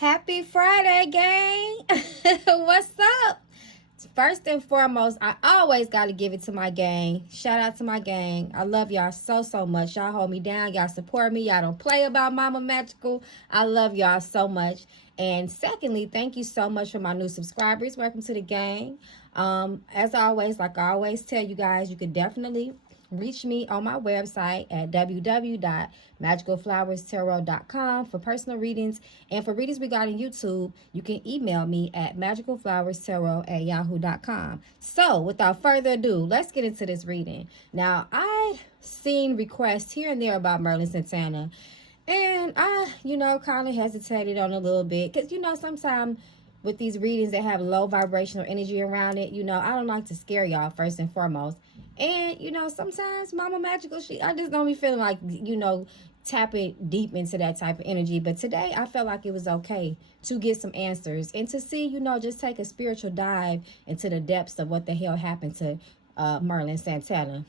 Happy Friday, gang. What's up? First and foremost, I always got to give it to my gang. Shout out to my gang. I love y'all so much. Y'all hold me down. Y'all support me. Y'all don't play about Mama Magical. I love y'all so much. And secondly, thank you so much for my new subscribers. Welcome to the gang. As always, like I always tell you guys, you could definitely reach me on my website at www.magicalflowerstarot.com for personal readings. And for readings regarding YouTube, you can email me at magicalflowerstarot@yahoo.com. So without further ado, let's get into this reading. Now, I seen requests here and there about Merlin Santana. And I, kind of hesitated on a little bit. Because, sometimes with these readings that have low vibrational energy around it, I don't like to scare y'all first and foremost. And, sometimes Mama Magical, I just don't be feeling like, tapping deep into that type of energy. But today I felt like it was okay to get some answers and to see, just take a spiritual dive into the depths of what the hell happened to Merlin Santana.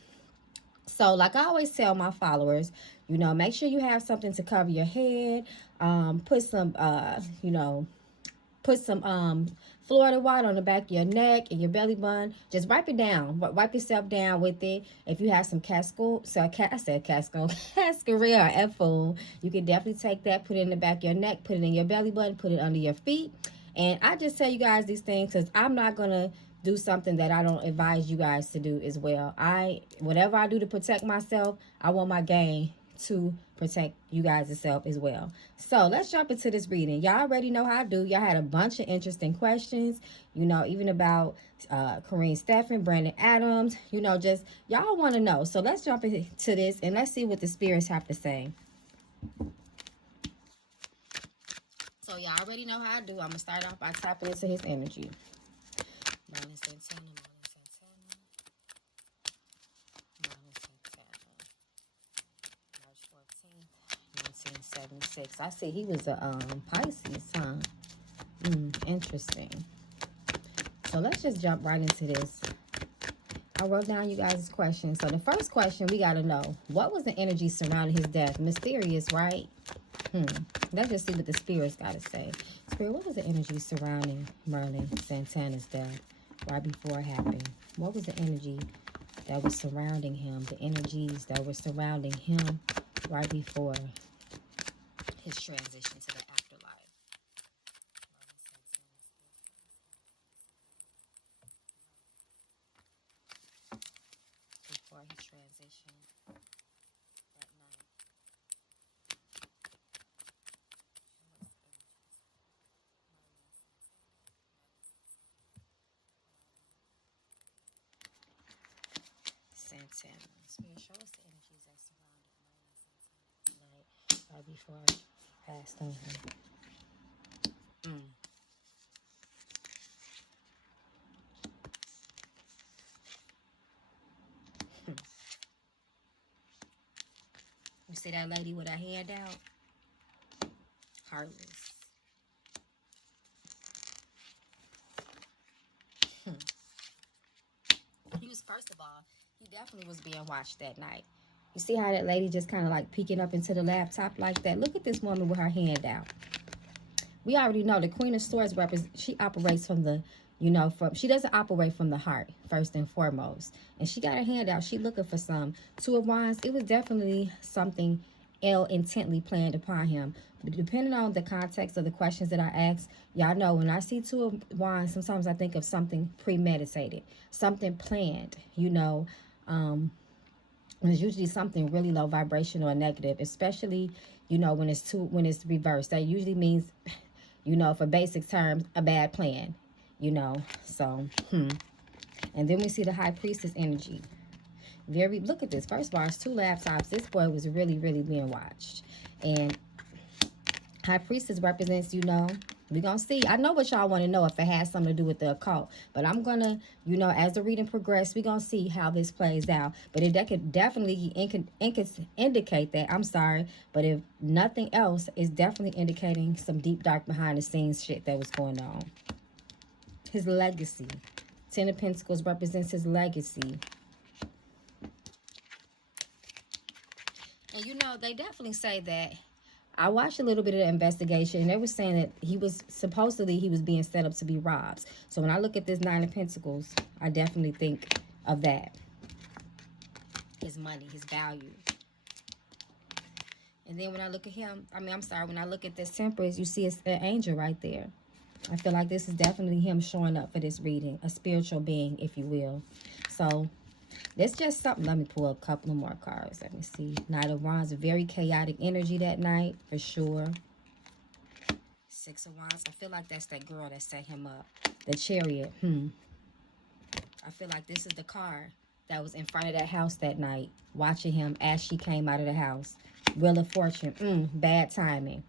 So like I always tell my followers, make sure you have something to cover your head. Put some, Florida white on the back of your neck and your belly button. Just wipe it down. Wipe yourself down with it. If you have some cascarilla or F-fool, you can definitely take that, put it in the back of your neck, put it in your belly button, put it under your feet. And I just tell you guys these things because I'm not going to do something that I don't advise you guys to do as well. Whatever I do to protect myself, I want my gang to protect you guys yourself as well. So let's jump into this reading. Y'all already know how I do. Y'all had a bunch of interesting questions, even about Corinne Steffen, Brandon Adams, just y'all want to know. So let's jump into this and let's see what the spirits have to say. So y'all already know how I do. I'm going to start off by tapping into his energy. Merlin Santana, Merlin Santana, Merlin Santana. March 14th, 1976. I see he was a Pisces, huh? Interesting. So let's just jump right into this. I wrote down you guys' questions. So the first question we got to know, what was the energy surrounding his death? Mysterious, right? Let's just see what the spirits got to say. Spirit, what was the energy surrounding Merlin Santana's death right before it happened? What was the energy that was surrounding him? The energies that were surrounding him right before his transition to the afterlife. Before he transitioned that night. Santana. Spirit, show us the energies that surrounded Merlin Santana tonight, right before he passed on. You see that lady with her hand out? Heartless. He was, first of all, he definitely was being watched that night. You see how that lady just kind of like peeking up into the laptop like that? Look at this woman with her hand out. We already know the Queen of Swords she operates from the, she doesn't operate from the heart, first and foremost. And she got her hand out. She looking for some. Two of Wands, it was definitely something intently planned upon him. But depending on the context of the questions that I ask, y'all know when I see Two of Wands, sometimes I think of something premeditated, something planned, It's usually something really low vibrational or negative, especially, when it's reversed. That usually means, for basic terms, a bad plan, So, And then we see the High Priestess energy. Look at this. First of all, it's two laptops. This boy was really being watched. And High Priestess represents, we're going to see. I know what y'all want to know if it has something to do with the occult. But I'm going to, as the reading progresses, we're going to see how this plays out. But that could definitely indicate that. I'm sorry. But if nothing else, it's definitely indicating some deep, dark, behind-the-scenes shit that was going on. His legacy. Ten of Pentacles represents his legacy. And they definitely say that I watched a little bit of the investigation, and they were saying that he was being set up to be robbed. So when I look at this Nine of Pentacles, I definitely think of that. His money, his value. And then when I look at him, when I look at this Temperance, you see it's an angel right there. I feel like this is definitely him showing up for this reading, a spiritual being, if you will. So that's just something. Let me pull a couple more cards. Let me see. Knight of Wands, very chaotic energy that night, for sure. Six of Wands. I feel like that's that girl that set him up. The Chariot. I feel like this is the car that was in front of that house that night, watching him as she came out of the house. Wheel of Fortune. Bad timing.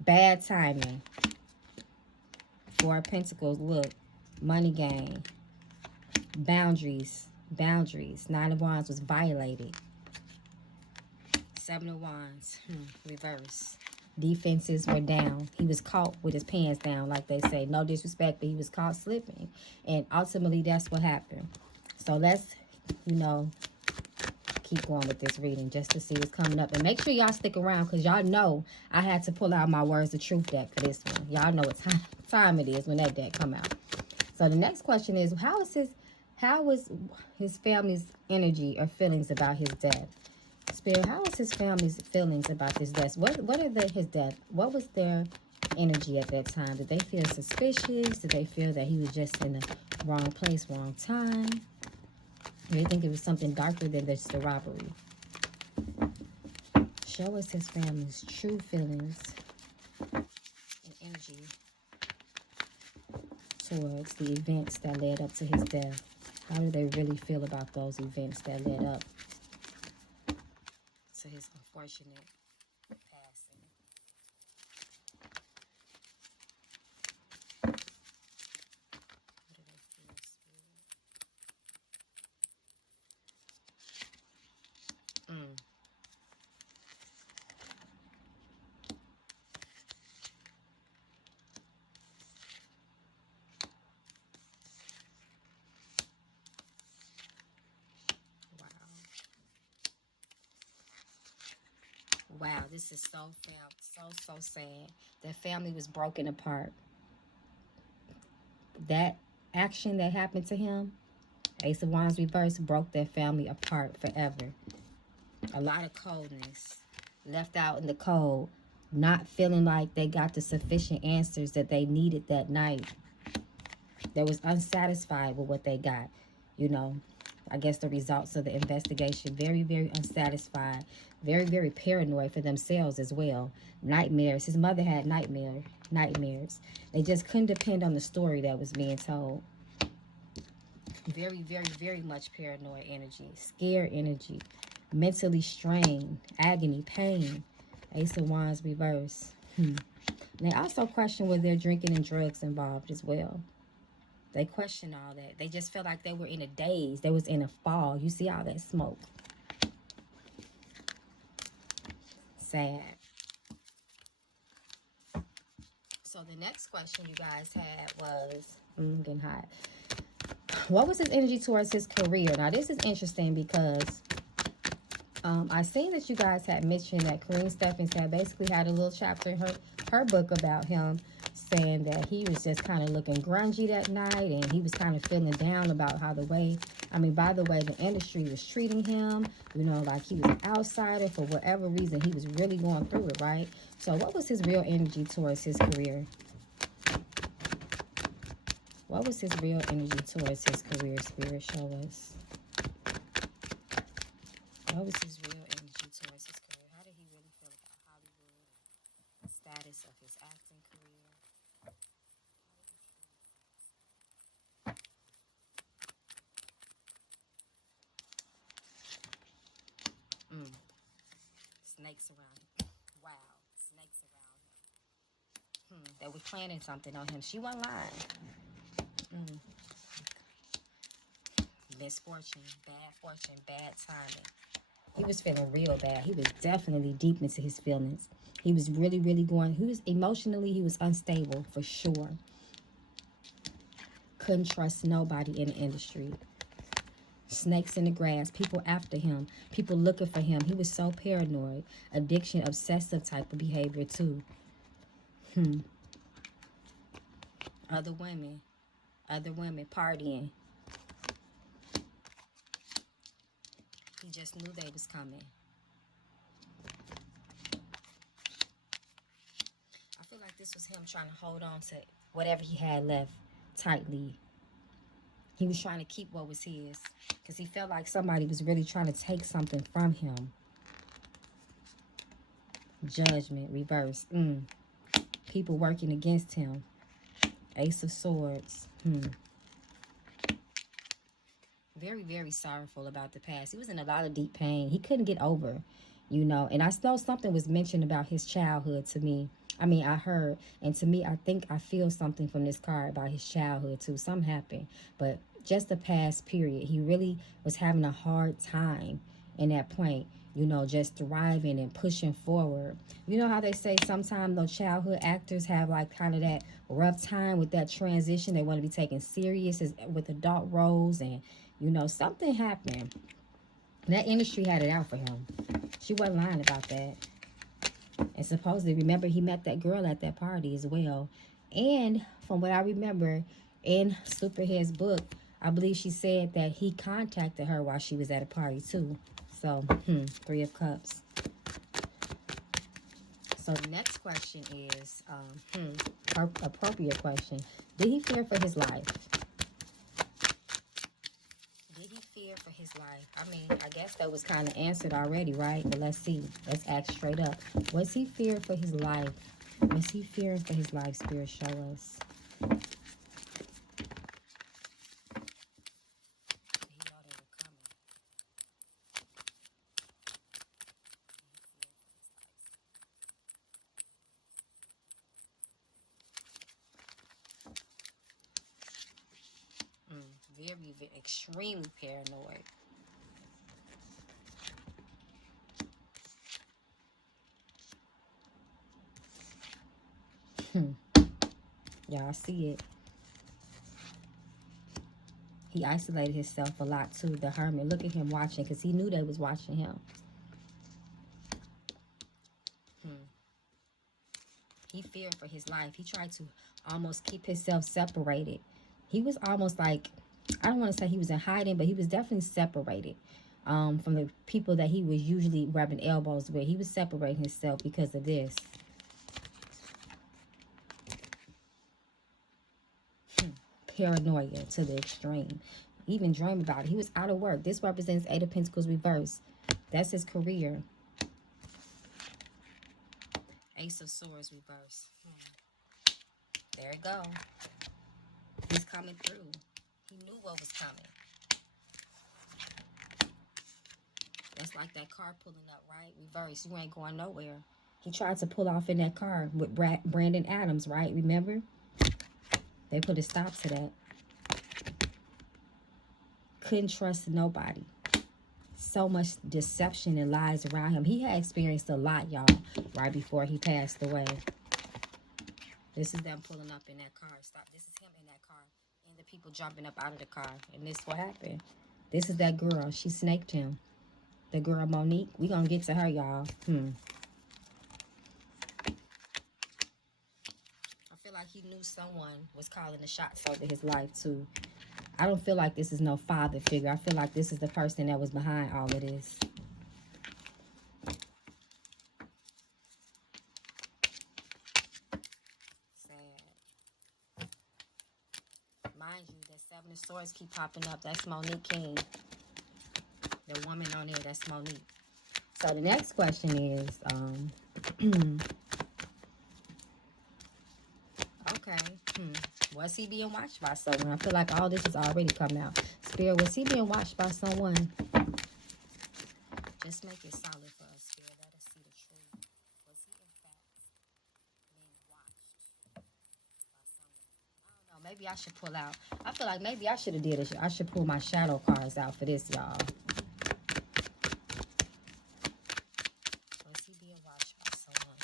Bad timing. Four of Pentacles. Look. Money gain. Boundaries. Boundaries. Nine of Wands was violated. Seven of Wands. Reverse. Defenses were down. He was caught with his pants down, like they say. No disrespect, but he was caught slipping. And ultimately, that's what happened. So let's, keep going with this reading just to see what's coming up. And make sure y'all stick around, because y'all know I had to pull out my Words of Truth deck for this one. Y'all know what time it is when that deck come out. So the next question is, how was his family's energy or feelings about his death? Spirit, how was his family's feelings about this death? What are his death? What was their energy at that time? Did they feel suspicious? Did they feel that he was just in the wrong place, wrong time? Do they think it was something darker than just the robbery? Show us his family's true feelings and energy towards the events that led up to his death. How do they really feel about those events that led up to his unfortunate passing? What do they feel, Spirit? Wow, this is so sad. Their family was broken apart. That action that happened to him, Ace of Wands reverse, broke their family apart forever. A lot of coldness, left out in the cold, not feeling like they got the sufficient answers that they needed that night. They was unsatisfied with what they got, I guess the results of the investigation. Very, very unsatisfied. Very, very paranoid for themselves as well. Nightmares. His mother had nightmares. They just couldn't depend on the story that was being told. Very, very, very much paranoid energy. Scared energy. Mentally strained. Agony. Pain. Ace of Wands reverse. And they also question were there drinking and drugs involved as well. They questioned all that. They just felt like they were in a daze. They was in a fog. You see all that smoke. Sad. So the next question you guys had was, I'm getting hot. What was his energy towards his career? Now this is interesting because I seen that you guys had mentioned that Karine Steffens had basically had a little chapter in her book about him, saying that he was just kind of looking grungy that night, and he was kind of feeling down about how by the way the industry was treating him, like he was an outsider. For whatever reason, he was really going through it, right? So what was his real energy towards his career? What was his real energy towards his career, Spirit? Show us. What was his real energy towards his career? How did he really feel about Hollywood and the status of his acting career? Snakes around him. Wow, snakes around him. They were planning something on him. She wasn't lying. Misfortune, bad fortune, bad timing. He was feeling real bad. He was definitely deep into his feelings. He was really, really emotionally, he was unstable for sure. Couldn't trust nobody in the industry. Snakes in the grass, people after him, people looking for him. He was so paranoid. Addiction, obsessive type of behavior too. Other women partying. He just knew they was coming. I feel like this was him trying to hold on to whatever he had left tightly. He was trying to keep what was his because he felt like somebody was really trying to take something from him. Judgment, reverse. People working against him. Ace of Swords. Very, very sorrowful about the past. He was in a lot of deep pain. He couldn't get over, you know. And I know something was mentioned about his childhood to me. I mean, I heard. And to me, I think I feel something from this card about his childhood, too. Something happened. But just the past period, he really was having a hard time in that point. You know, just thriving and pushing forward. You know how they say sometimes those childhood actors have like kind of that rough time with that transition. They want to be taken serious with adult roles, and you know, something happened. That industry had it out for him. She wasn't lying about that. And supposedly, remember, he met that girl at that party as well. And from what I remember in Superhead's book, I believe she said that he contacted her while she was at a party too. So, Three of Cups. So the next question is, appropriate question. Did he fear for his life? Did he fear for his life? I mean, I guess that was kind of answered already, right? But let's see. Let's ask straight up. Was he fearing for his life? Was he fearing for his life? Spirit, show us. Very, very, extremely paranoid. Y'all see it. He isolated himself a lot too, the hermit. Look at him watching because he knew they was watching him. He feared for his life. He tried to almost keep himself separated. He was almost like, I don't want to say he was in hiding, but he was definitely separated from the people that he was usually rubbing elbows with. He was separating himself because of this. Paranoia to the extreme. Even dream about it. He was out of work. This represents Eight of Pentacles reverse. That's his career. Ace of Swords reverse. There you go. He's coming through. He knew what was coming. That's like that car pulling up, right? Reverse. You ain't going nowhere. He tried to pull off in that car with Brandon Adams, right? Remember? They put a stop to that. Couldn't trust nobody. So much deception and lies around him. He had experienced a lot, y'all, right before he passed away. This is them pulling up in that car. Stop. This is him in that car. And the people jumping up out of the car. And this is what happened. This is that girl. She snaked him. The girl Monique. We gonna get to her, y'all. I feel like he knew someone was calling the shots over his life, too. I don't feel like this is no father figure. I feel like this is the person that was behind all of this. Sad. Mind you, that Seven of Swords keep popping up. That's Monique King. The woman on there, that's Monique. So the next question is, okay, was he being watched by someone? I feel like all this has already come out. Spirit, was he being watched by someone? Just make it solid for us, Spirit. Let us see the truth. Was he, in fact, being watched by someone? I don't know. Maybe I should pull out. I feel like maybe I should have did it. I should pull my shadow cards out for this, y'all. Was he being watched by someone?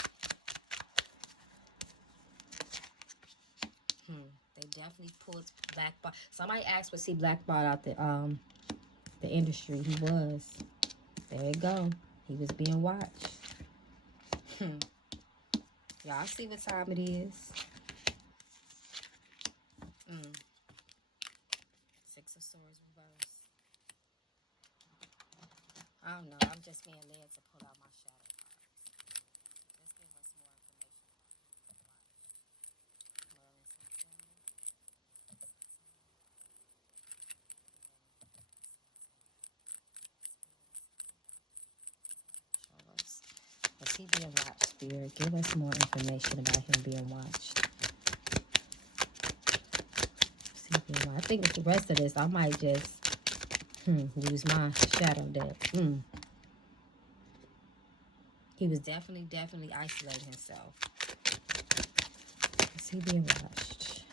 They definitely pulled blackball. Somebody asked, was he blackballed out the the industry. He was. There you go. He was being watched. Y'all see what time it is? 6 of Swords reverse. I don't know. I'm just being led to pull out my shadow cards. Let's give us more information about Merlin, Santana. Show us. Is he being watched, Spirit? Give us more information about him being watched. I think with the rest of this, I might just use my shadow deck. He was definitely isolating himself. Is he being watched?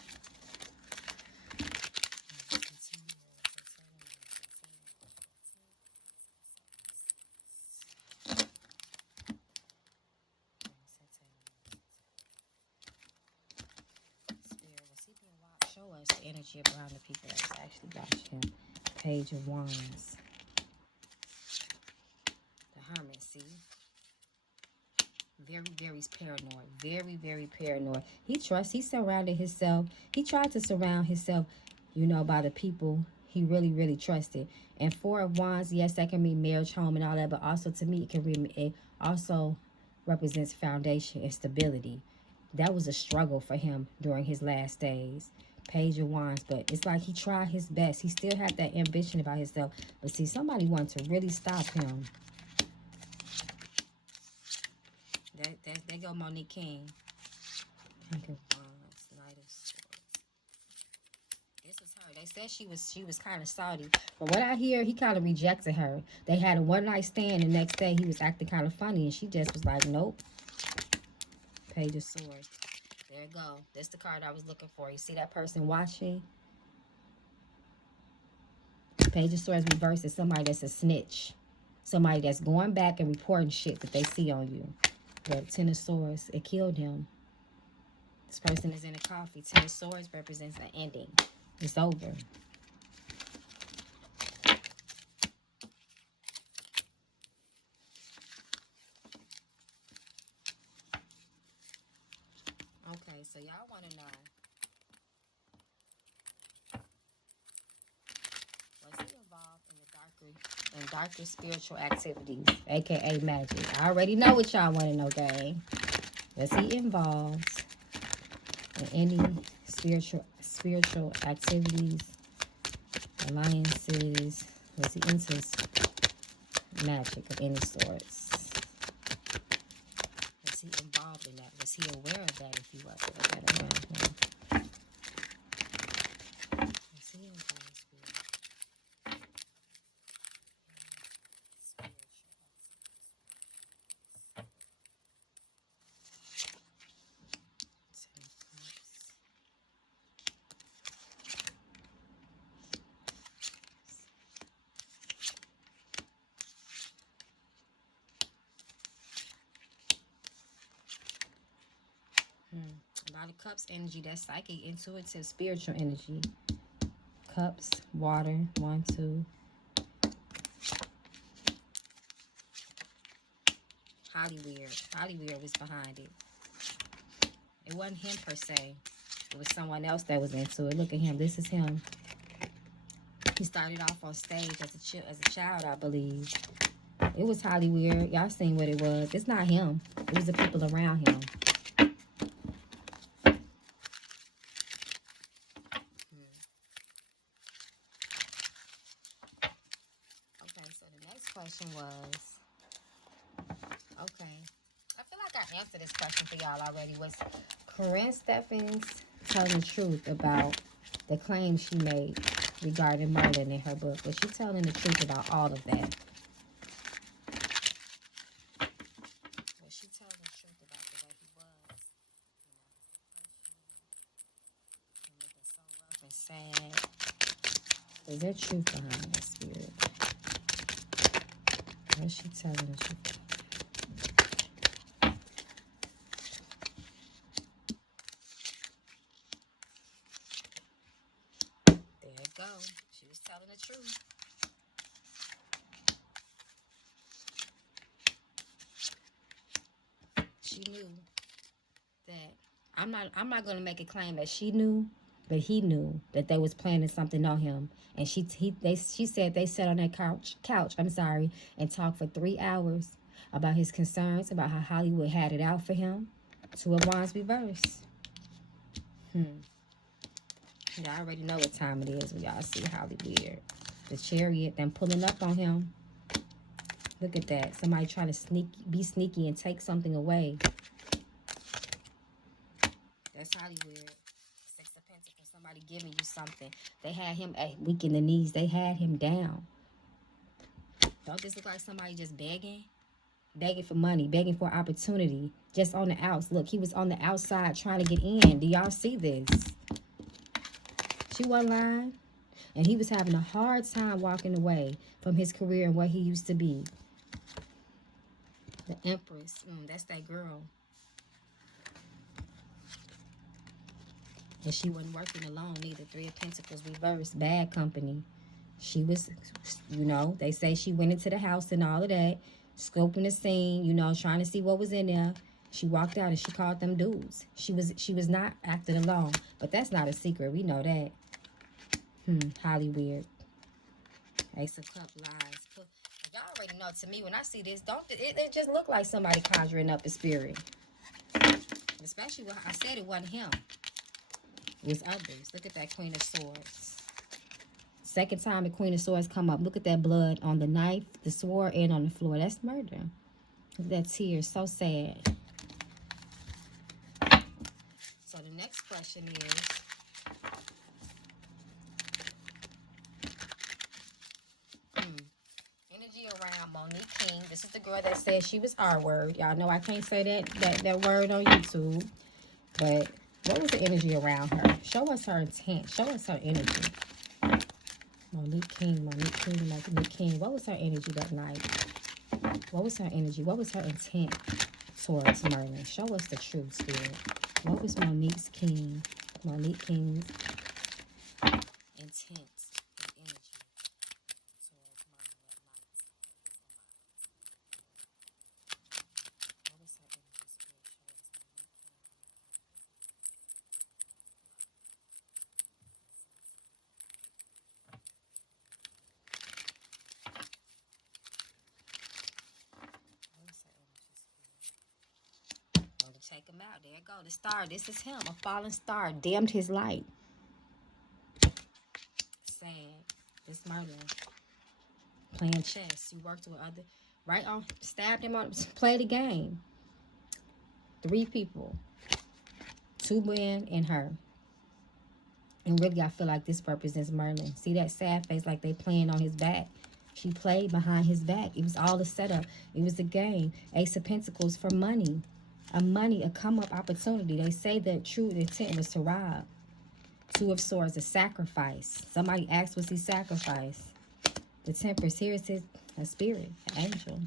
Show us the energy around the people that's actually watching him. Page of Wands. The Hermit, see? Very paranoid. Very paranoid. He surrounded himself. He tried to surround himself, by the people he really trusted. And 4 of Wands, yes, that can mean marriage, home, and all that, but also to me, it also represents foundation and stability. That was a struggle for him during his last days. Page of Wands, but it's like he tried his best. He still had that ambition about himself. But see, somebody wanted to really stop him. There go Monique King. Pink of Wands, Knight of Swords. This was her. They said she was kind of salty. But what I hear, he kind of rejected her. They had a one-night stand. The next day, he was acting kind of funny. And she just was like, nope. Page of Swords. There you go. That's the card I was looking for. You see that person watching? Page of Swords reverse is somebody that's a snitch. Somebody that's going back and reporting shit that they see on you. But 10 of Swords, it killed him. This person is in a coffee. 10 of Swords represents an ending. It's over. Okay, so y'all want to know. Was he involved in darker spiritual activities, aka magic? I already know what y'all want to know, gang. Was he involved in any spiritual activities, alliances? Was he into magic of any sorts? Was he involved in that? Was he aware of that if he wasn't? I don't know. Was he involved? A lot of Cups energy, that's psychic, intuitive, spiritual energy. Cups, water, 1, 2. Hollyweird was behind it. It wasn't him per se. It was someone else that was into it. Look at him. This is him. He started off on stage as a child, I believe. It was Hollyweird. Y'all seen what it was. It's not him. It was the people around him. Question was, okay, I feel like I answered this question for y'all already. Was Corinne Steffens telling the truth about the claims she made regarding Merlin in her book? Was she telling the truth about all of that? Was she telling the truth about the way he was? Him looking so rough and sad. Is there truth behind that, Spirit? Was she telling the truth? There you go. She was telling the truth. knew that I'm not gonna make a claim that she knew, but he knew that they was planning something on him. And she said they sat on that couch, and talked for 3 hours about his concerns, about how Hollywood had it out for him. Two of Wands reverse. Y'all already know what time it is when y'all see Hollywood. The Chariot, them pulling up on him. Look at that. Somebody trying to be sneaky and take something away. That's Hollywood. Six of Pentacles. Somebody giving you something. They had him weak in the knees. They had him down. Don't this look like somebody just begging? Begging for money. Begging for opportunity. Just on the outs. Look, he was on the outside trying to get in. Do y'all see this? She wasn't lying. And he was having a hard time walking away from his career and what he used to be. The Empress. That's that girl. And she wasn't working alone either. Three of Pentacles reversed. Bad company. She was, they say she went into the house and all of that. Scoping the scene, trying to see what was in there. She walked out and she called them dudes. She was not acting alone. But that's not a secret. We know that. Hollywood. Ace of Cups lies. Y'all already know, to me, when I see this, it just look like somebody conjuring up a spirit. Especially when I said it wasn't him. It was others. Look at that Queen of Swords. Second time the Queen of Swords come up. Look at that blood on the knife, the sword, and on the floor. That's murder. Look at that tear. So sad. So the next question is, energy around Monique King. This is the girl that said she was R-word. Y'all know I can't say that word on YouTube. But what was the energy around her? Show us her intent. Show us her energy. Monique King. What was her energy that night? What was her energy? What was her intent towards Merlin? Show us the truth, Spirit. What was Monique King's intent and energy towards Merlin that night? What was her energy, Spirit? Show us Monique Take him out. There you go. The star. This is him. A fallen star. Dimmed his light. Sad. This Merlin. Playing chess. You worked with other. Right on. Stabbed him on. Play the game. 3 people. 2 men and her. And really, I feel like this represents Merlin. See that sad face like they playing on his back. She played behind his back. It was all a setup. It was a game. Ace of Pentacles for money. A come-up opportunity. They say the true intent was to rob. 2 of Swords, a sacrifice. Somebody asked, was he sacrificed? The Temperance, here is a spirit, an angel.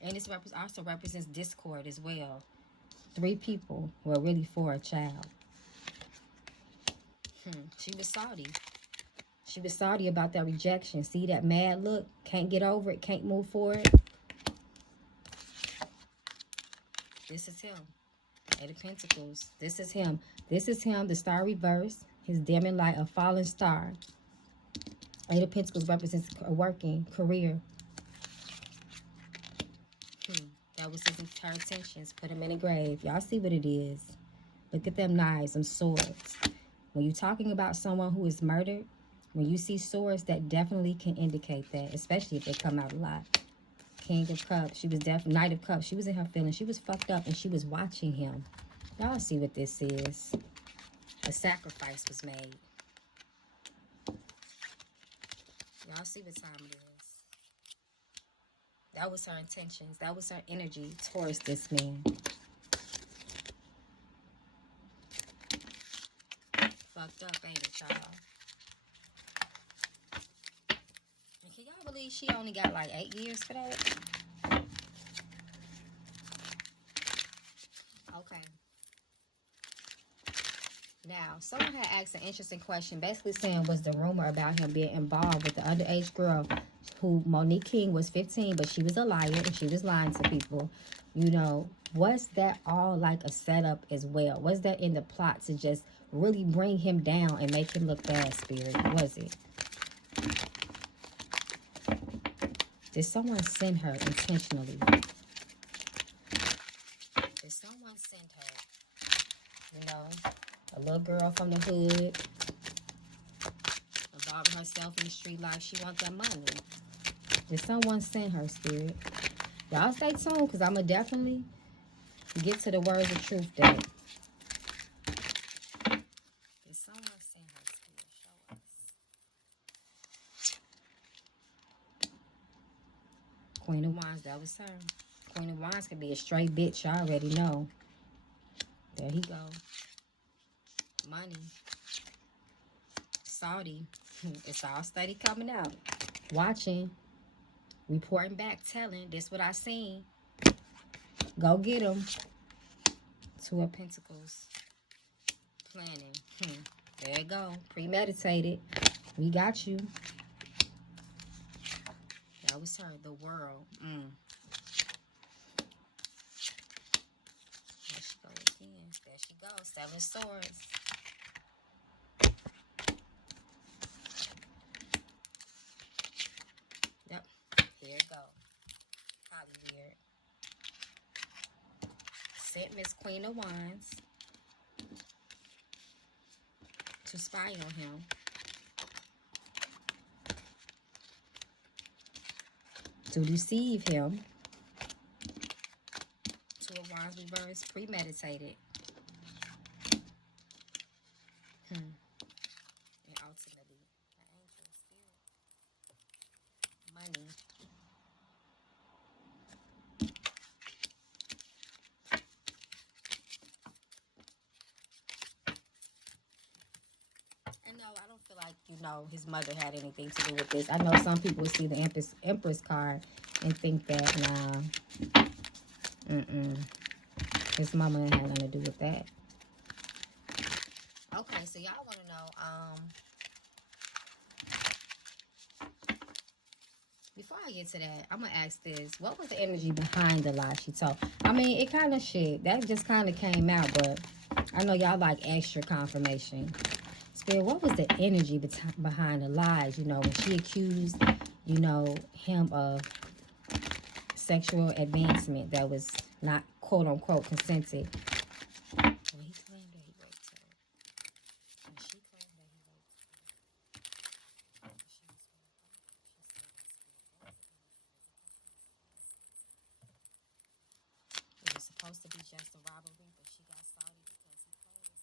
And this also represents discord as well. 3 people, well, really 4, a child. She was salty. She was salty about that rejection. See that mad look? Can't get over it, can't move forward. This is him. 8 of Pentacles. This is him. This is him, the star reverse. His dimming light, a fallen star. 8 of Pentacles represents a working career. That was her intentions. Put him in a grave. Y'all see what it is. Look at them knives, them swords. When you're talking about someone who is murdered, when you see swords, that definitely can indicate that, especially if they come out a lot. King of Cups. She was Knight of Cups. She was in her feelings. She was fucked up and she was watching him. Y'all see what this is. A sacrifice was made. Y'all see what time it is. That was her intentions. That was her energy towards this man. Fucked up, ain't it, y'all? And can y'all believe she only got like 8 years for that? Okay. Now, someone had asked an interesting question, basically saying, was the rumor about him being involved with the underage girl who Monique King was 15, but she was a liar and she was lying to people. You know, was that all like a setup as well? Was that in the plot to just really bring him down and make him look bad, Spirit? Was it? Did someone send her intentionally? Did someone send her, you know, a little girl from the hood, involving herself in the street life? She wants that money. Did someone send her, Spirit? Y'all stay tuned, because I'm going to definitely get to the words of truth that. Did someone send her, Spirit? Show us. Queen of Wands, that was her. Queen of Wands could be a straight bitch. I already know. There he go. Money. Saudi. It's all steady coming out. Watching. Reporting back. Telling. This what I seen. Go get him. Two of Pentacles. Planning. There you go. Premeditated. We got you. That was her. The world. There she goes again. There she goes. 7 swords. Yep. Here it go. Probably weird. Sent Miss Queen of Wands to spy on him. To deceive him. Two of Wands reversed. Premeditated. And ultimately, the angel spirit. Money. And no, I don't feel like, you know, his mother had anything to do with this. I know some people see the Empress card and think that, nah, his mama had nothing to do with that. Okay, so y'all want to know, before I get to that, I'm going to ask this. What was the energy behind the lie she told? I mean, it kind of shit. That just kind of came out, but I know y'all like extra confirmation. Spirit, what was the energy behind the lies? You know, when she accused, you know, him of sexual advancement that was not, quote unquote, consented. Well, he claimed that he raped her. And she claimed that he raped her. It was supposed to be just a robbery, but she got salty because he played us.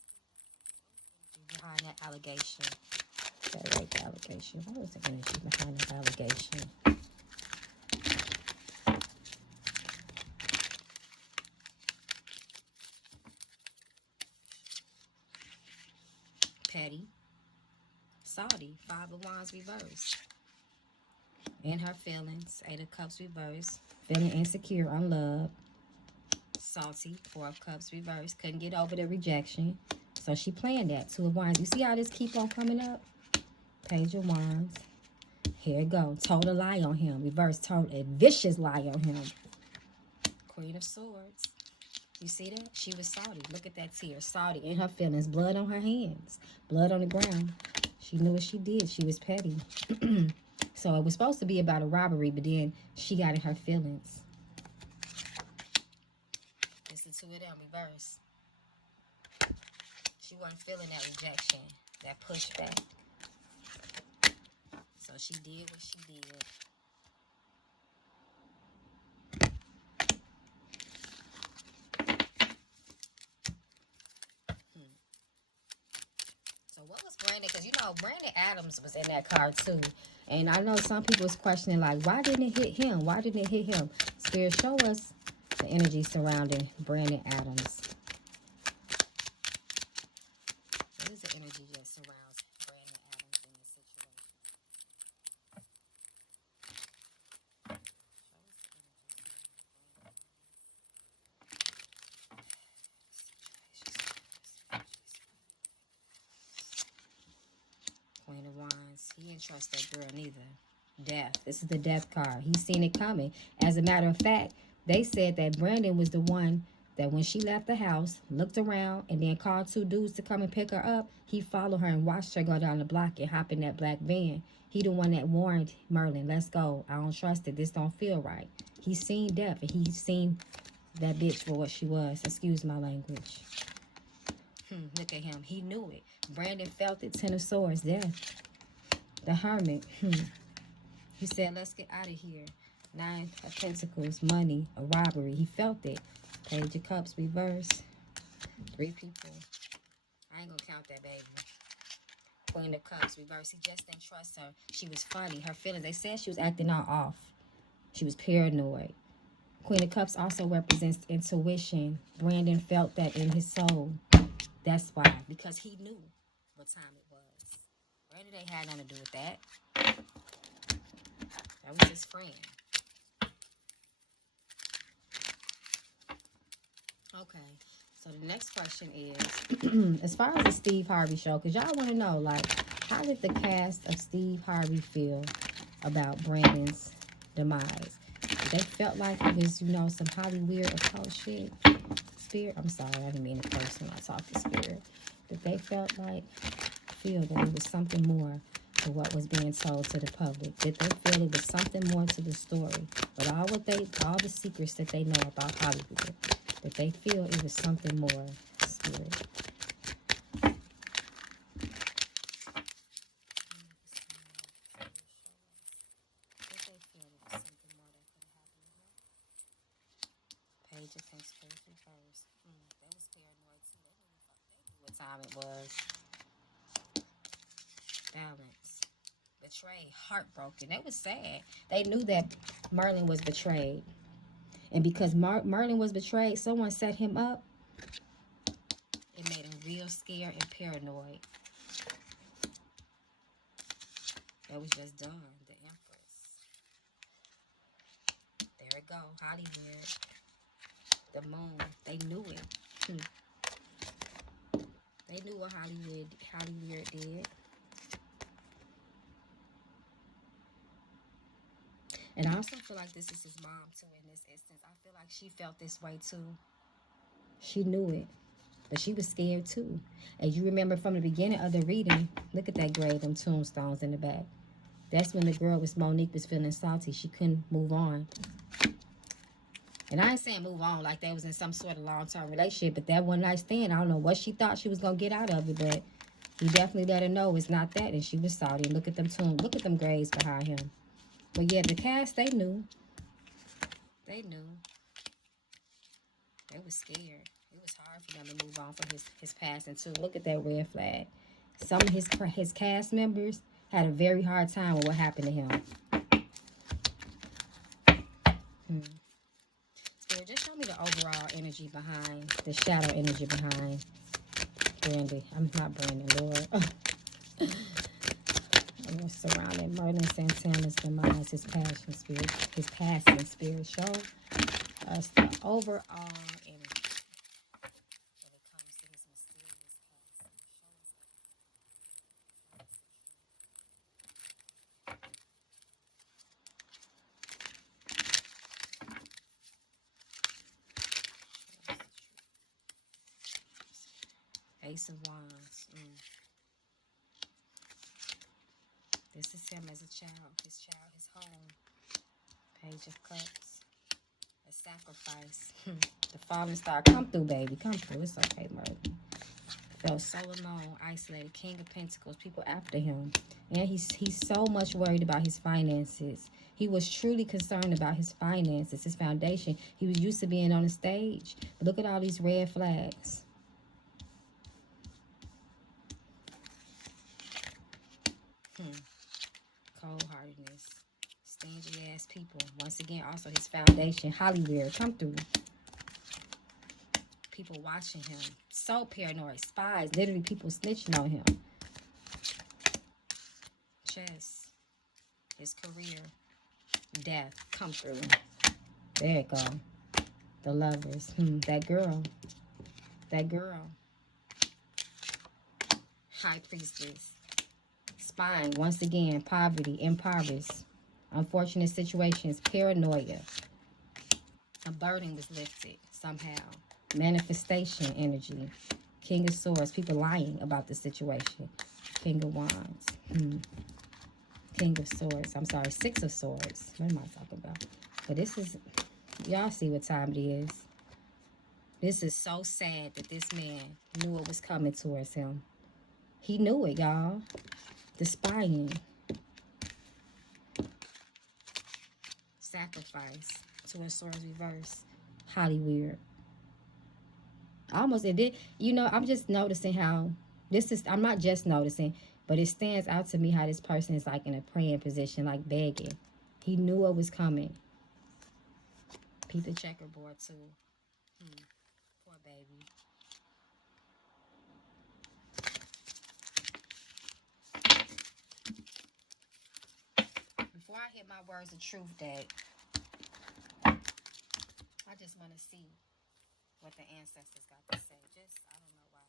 Behind that allegation. That rape allegation. What was the energy behind that allegation? Petty. Salty. 5 of Wands reversed. In her feelings. 8 of Cups reversed. Feeling insecure, unloved. Salty. 4 of Cups reversed. Couldn't get over the rejection. So she planned that. 2 of Wands. You see how this keep on coming up? Page of Wands. Here it go. Told a lie on him. Reverse. Told a vicious lie on him. Queen of Swords. You see that? She was salty. Look at that tear. Salty in her feelings. Blood on her hands. Blood on the ground. She knew what she did. She was petty. So it was supposed to be about a robbery, but then she got in her feelings. It's the 2 of them. Reverse. She wasn't feeling that rejection. That pushback. So she did what she did. So what was Brandon? Because, you know, Brandon Adams was in that card too. And I know some people was questioning, like, why didn't it hit him? Why didn't it hit him? Spirit, show us the energy surrounding Brandon Adams. What is the energy that surrounds Brandon Adams in this situation? didn't trust that girl neither. Death. This is the death card. He's seen it coming. As a matter of fact, they said that Brandon was the one that when she left the house, looked around, and then called 2 dudes to come and pick her up. He followed her and watched her go down the block and hop in that black van. He the one that warned Merlin, let's go. I don't trust it. This don't feel right. He's seen death, and he's seen that bitch for what she was. Excuse my language. Look at him. He knew it. Brandon felt it. 10 of Swords, death. The Hermit. He said, let's get out of here. 9 of Pentacles, money, a robbery. He felt it. Page of Cups, reverse. 3 people. I ain't gonna count that, baby. Queen of Cups, reverse. He just didn't trust her. She was funny. Her feelings, they said she was acting all off. She was paranoid. Queen of Cups also represents intuition. Brandon felt that in his soul. That's why. Because he knew what time it was. Brandon ain't had nothing to do with that. That was his friend. Okay, so the next question is, as far as the Steve Harvey show, because y'all want to know, like, how did the cast of Steve Harvey feel about Brandon's demise? They felt like it was, you know, some Hollywood occult shit. Spirit, I'm sorry, I didn't mean it personal. I talked to Spirit. That they felt like, feel that it was something more to what was being told to the public. That they feel it was something more to the story. But all the secrets that they know about Hollywood, that they feel it was something more. Spirit. Page of Pentacles reverse. That was paranoid too. They knew what time it was. Balance. Betrayed. Heartbroken. That was sad. They knew that Merlin was betrayed. And because Merlin was betrayed, someone set him up. It made him real scared and paranoid. That was just done. The Empress. There it go. Hollywood. The moon. They knew it. They knew what Hollywood did. And I also feel like this is his mom too in this instance. I feel like she felt this way too. She knew it. But she was scared too. And you remember from the beginning of the reading, look at that grave, them tombstones in the back. That's when the girl with Monique was feeling salty. She couldn't move on. And I ain't saying move on like they was in some sort of long-term relationship, but that one night stand, I don't know what she thought she was going to get out of it, but he definitely let her know it's not that, and she was salty. Look at them tombs. Look at them graves behind him. But yeah, the cast, they knew. They knew. They was scared. It was hard for them to move on from his passing too. Look at that red flag. Some of his cast members had a very hard time with what happened to him. Spirit, just show me the overall energy behind, the shadow energy behind Brandy. I'm not Brandon, Lord. I'm surrounding Merlin, Santana's demise, his passion spirit, his passing spirit. Show us the overall energy when it comes to his mysterious passing. Ace of Wands. This is him as a child, his home. Page of Cups. A sacrifice. The fallen star. Come through, baby. Come through. It's okay, Merlin. Felt so alone, isolated. King of Pentacles. People after him. And he's so much worried about his finances. He was truly concerned about his finances, his foundation. He was used to being on the stage. But look at all these red flags. Cold-heartedness. Stingy ass people. Once again, also his foundation. Hollywood. Come through. People watching him. So paranoid. Spies. Literally people snitching on him. Chess. His career. Death. Come through. There it go. The Lovers. That girl. That girl. High Priestess. Spying, once again, poverty, impoverished, unfortunate situations, paranoia. A burden was lifted somehow. Manifestation energy. King of Swords, people lying about the situation. King of Wands. King of Swords. I'm sorry, Six of Swords. What am I talking about? But this is, y'all see what time it is. This is so sad that this man knew it was coming towards him. He knew it, y'all. The spying. Sacrifice. Two of Swords reverse. Highly weird. Almost, it did. You know, I'm just noticing how this is, I'm not just noticing, but it stands out to me how this person is like in a praying position, like begging. He knew what was coming. Peep the checkerboard too. Poor baby. Before I hit my words of truth, Dad, I just want to see what the ancestors got to say. Just, I don't know why.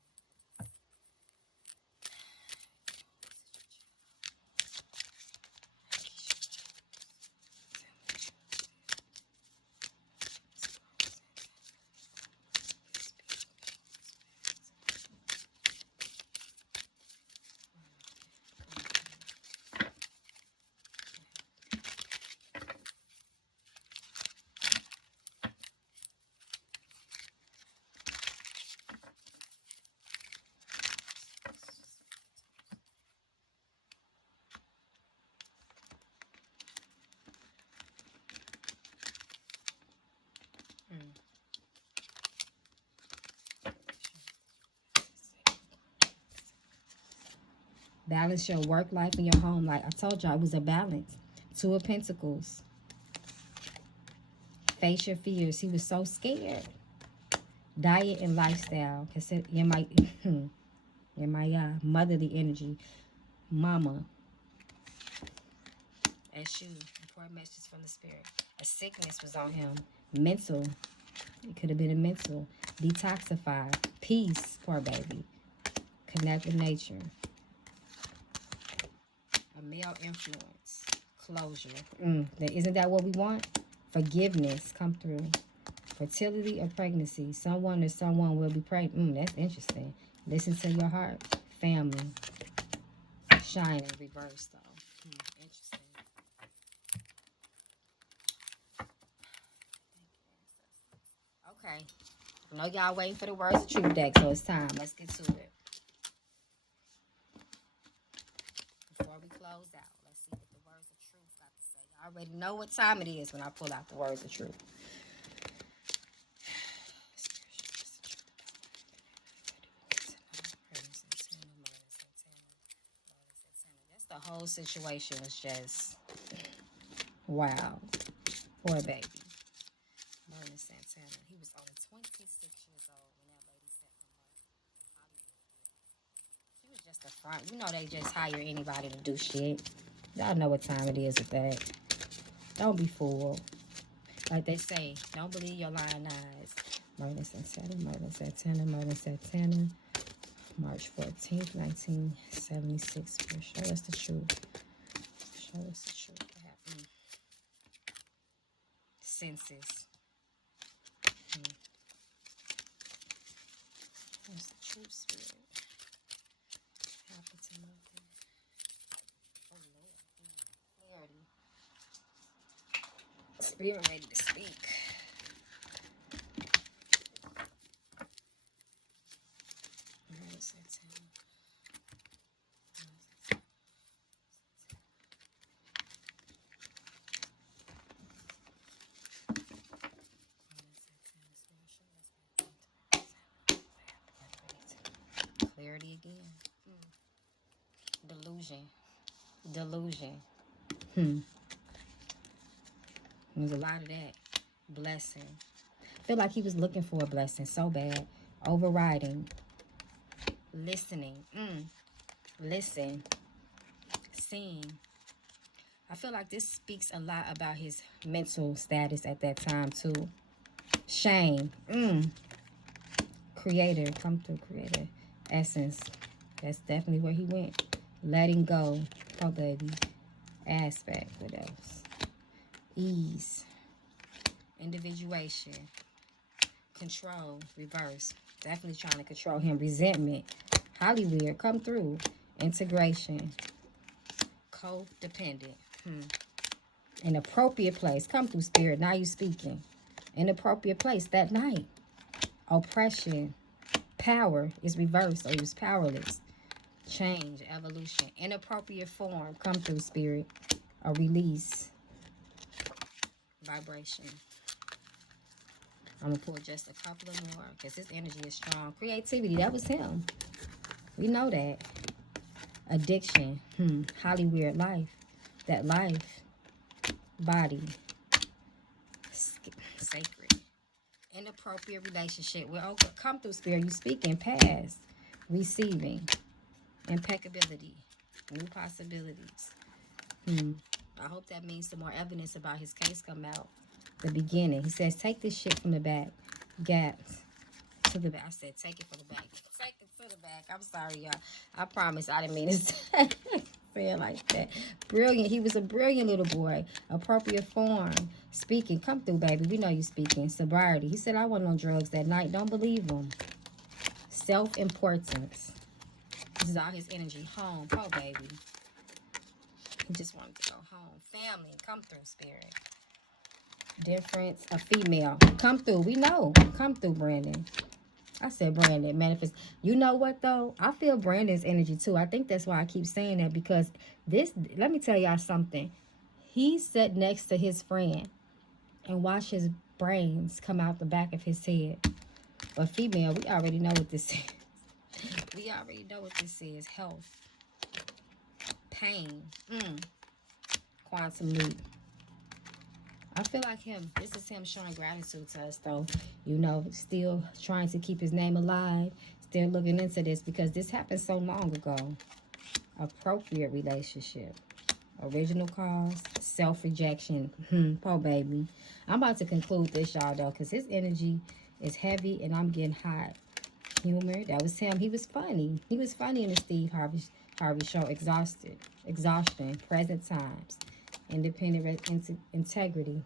Balance your work life and your home life. I told y'all it was a balance. Two of Pentacles. Face your fears. He was so scared. Diet and lifestyle. Consider you might motherly energy. Mama. That's you. Important messages from the spirit. A sickness was on him. Mental. It could have been a mental. Detoxify. Peace. Poor baby. Connect with nature. A male influence. Closure. Isn't that what we want? Forgiveness. Come through. Fertility or pregnancy. Someone or someone will be pregnant. That's interesting. Listen to your heart. Family. Shine in reverse, though. Interesting. Okay. I know y'all waiting for the words of truth deck, so it's time. Let's get to it. Before we close out, let's see what the words of truth got to say. I already know what time it is when I pull out the words of truth. The whole situation was just wow. Poor baby. Merlin Santana. He was only 26 years old when that lady set him up. She was just a front. You know they just hire anybody to do shit. Y'all know what time it is with that. Don't be fooled. Like they say, don't believe your lying eyes. Merlin Santana, Merlin Santana, Merlin Santana. March 14th, 1976. Show us the truth. Show us the truth. What happened? Census. What's the truth, spirit? Happened to nothing. Oh, Lord. Clarity. Spirit ready to speak. Clarity again. Delusion. There's a lot of that. Blessing. I feel like he was looking for a blessing so bad. Overriding. Listening. Listen. Seeing. I feel like this speaks a lot about his mental status at that time too. Shame. Creator. Come through, creator. Essence. That's definitely where he went. letting go. Oh, baby. Aspect. What else? Ease. Individuation. Control. Reverse. Definitely trying to control him. Resentment. Hollywood. Come through. Integration. Codependent. An appropriate place. Come through, Spirit. Now you speaking. Inappropriate place that night. Oppression. Power is reversed, or he was powerless. Change, evolution. Inappropriate form. Come through, Spirit. A release. Vibration. I'm going to pull just a couple of more because his energy is strong. Creativity, that was him. We know that. Addiction. Hollywood life. That life. Body. Sacred. Inappropriate relationship. Well, come through, Spirit. You speaking past. Receiving. Impeccability. New possibilities. I hope that means some more evidence about his case come out. The beginning. He says, take this shit from the back. Gaps. To the back. I said, take it from the back. Take it to the back. I'm sorry, y'all. I promise I didn't mean to say it like that. Brilliant. He was a brilliant little boy. Appropriate form. Speaking. Come through, baby. We know you speaking. Sobriety. He said, I wasn't on drugs that night. Don't believe him. Self-importance. This is all his energy. Home. Oh, baby. He just wanted to go home. Family. Come through, Spirit. Difference. A female. Come through. We know. Come through, Brandon. I said Brandon. Manifest. You know what, though? I feel Brandon's energy, too. I think that's why I keep saying that. Because this, let me tell y'all something. He sat next to his friend and watched his brains come out the back of his head. But female, we already know what this is. We already know what this is. Health. Pain. Quantum leap. I feel like him. This is him showing gratitude to us, though. You know, still trying to keep his name alive. Still looking into this because this happened so long ago. Appropriate relationship. Original cause. Self-rejection. Poor baby. I'm about to conclude this, y'all, though, because his energy is heavy and I'm getting hot. Humor. That was him. He was funny. He was funny in the Steve Harvey show. Exhaustion. Present times. Independent integrity.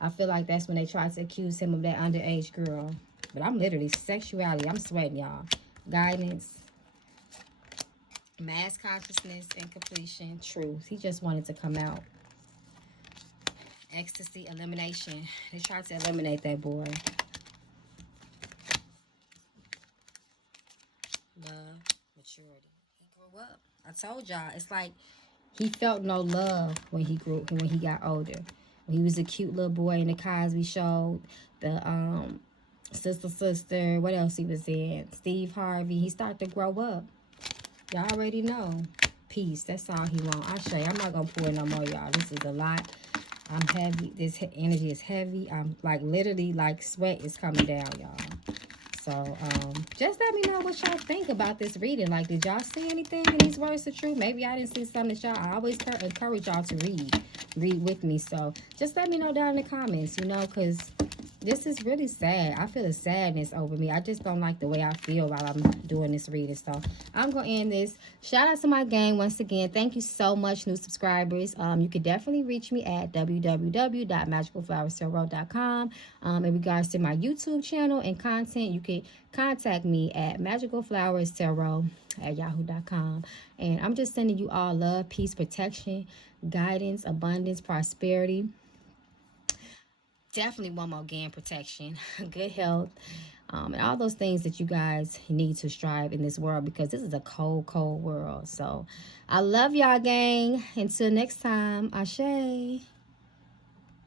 I feel like that's when they tried to accuse him of that underage girl. But I'm literally sexuality. I'm sweating, y'all. Guidance. Mass consciousness and completion. Truth. He just wanted to come out. Ecstasy. Elimination. They tried to eliminate that boy. Love. Maturity. He grew up. I told y'all. It's like he felt no love when he got older. When he was a cute little boy in the Cosby Show, the Sister, what else he was in? Steve Harvey. He started to grow up. Y'all already know. Peace. That's all he want. I show you. I'm not gonna pour it no more, y'all. This is a lot. I'm heavy. This energy is heavy. I'm like literally like sweat is coming down, y'all. So, just let me know what y'all think about this reading. Like, did y'all see anything in these words of truth? Maybe I didn't see something that y'all... I always encourage y'all to read with me. So, just let me know down in the comments, you know, because this is really sad. I feel a sadness over me. I just don't like the way I feel while I'm doing this reading. So, I'm going to end this. Shout out to my gang once again. Thank you so much, new subscribers. You could definitely reach me at www.magicalflowerstarot.com. In regards to my YouTube channel and content, you can contact me at magicalflowerstarot@yahoo.com. And I'm just sending you all love, peace, protection, guidance, abundance, prosperity. Definitely one more again, protection, good health, and all those things that you guys need to strive in this world, because this is a cold, cold world. So I love y'all, gang. Until next time, Ashe.